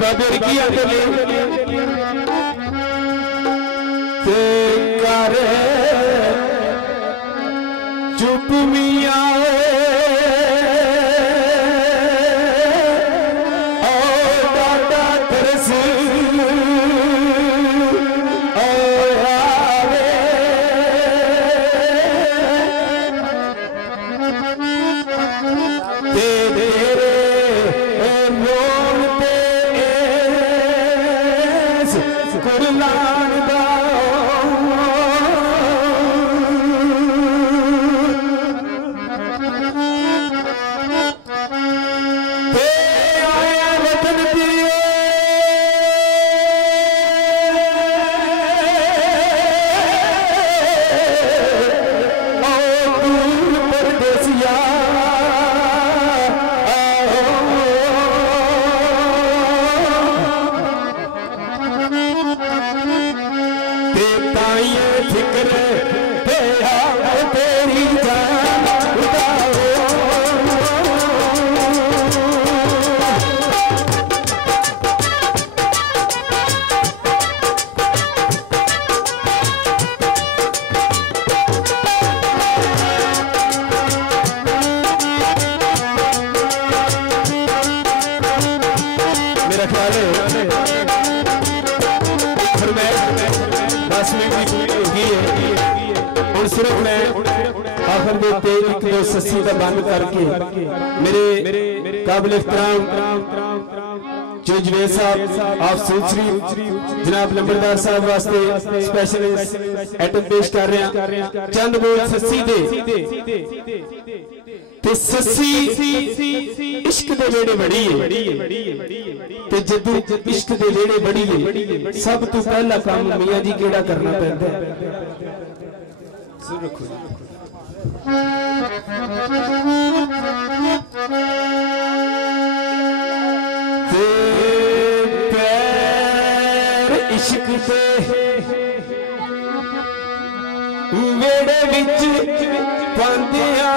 बाबे की आते कर चुप मियां सस्सी का बंद करके मेरे काबिल एहतराम जो जवेद साहब आप सूचरी जनाब लंबरदार साहब वास्ते स्पेशल आइटम पेश कर रहे हैं। चंद बोल सस्सी दे ते सस्सी इश्क दे वेड़े बड़ी है ते जदू इश्क दे वेड़े बड़ी है सब तो पहला काम मियां जी केड़ा करना पैंदा है। सुन रखो पैर इश्क से वेड़े विच पांदिया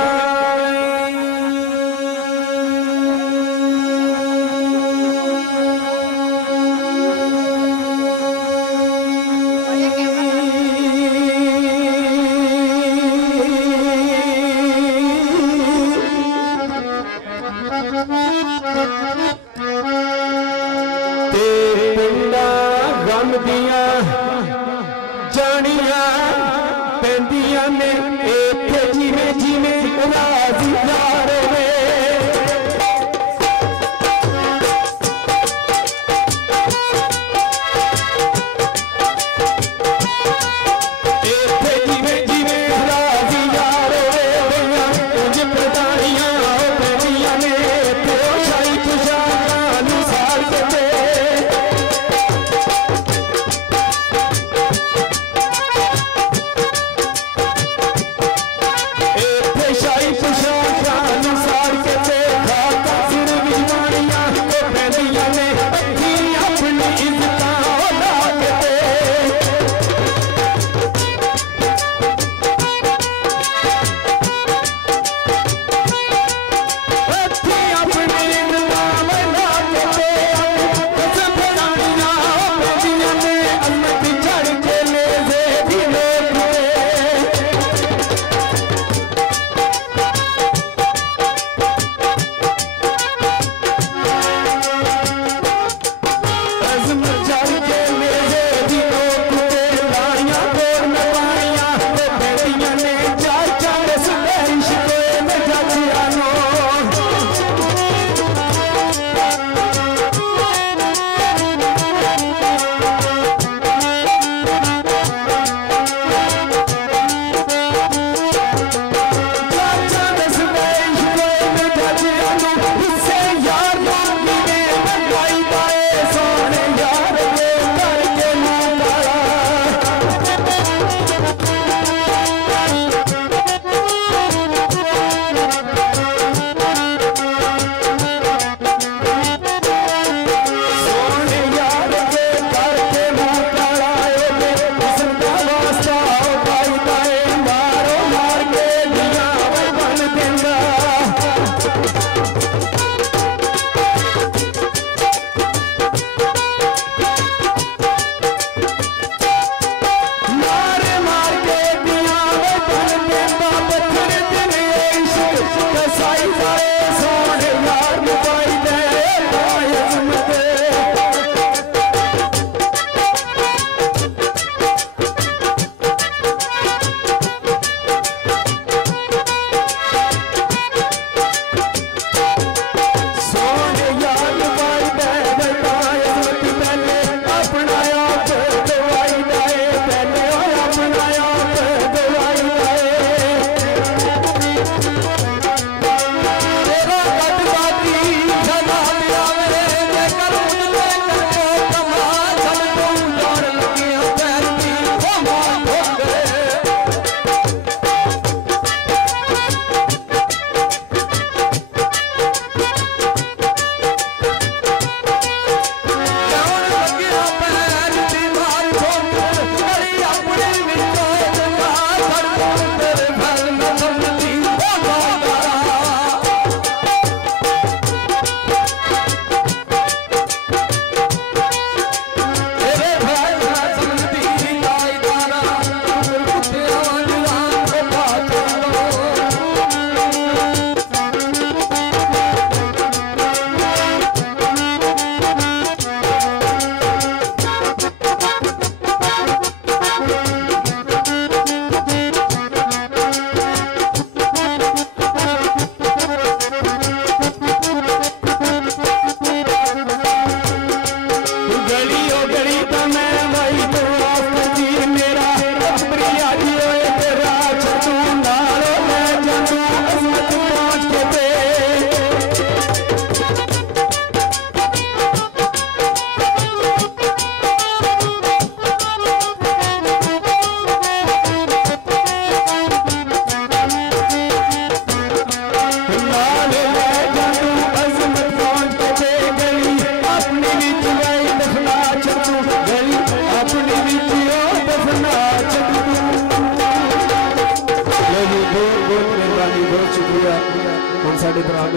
जानिया पेंदिया ने जिमें जिमें राजी यार शाही कसाई जाए सोने यार पाई दे अजमत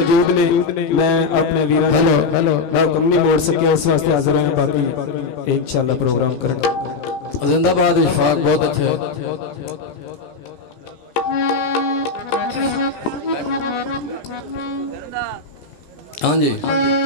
मौजूद ने मैं अपने वीर कम नहीं मोड़ सकिया इस वास्ते हाजिर हैं बाकी इंशाल्लाह प्रोग्राम करन जिंदाबाद इशफाक बहुत अच्छे हाँ जी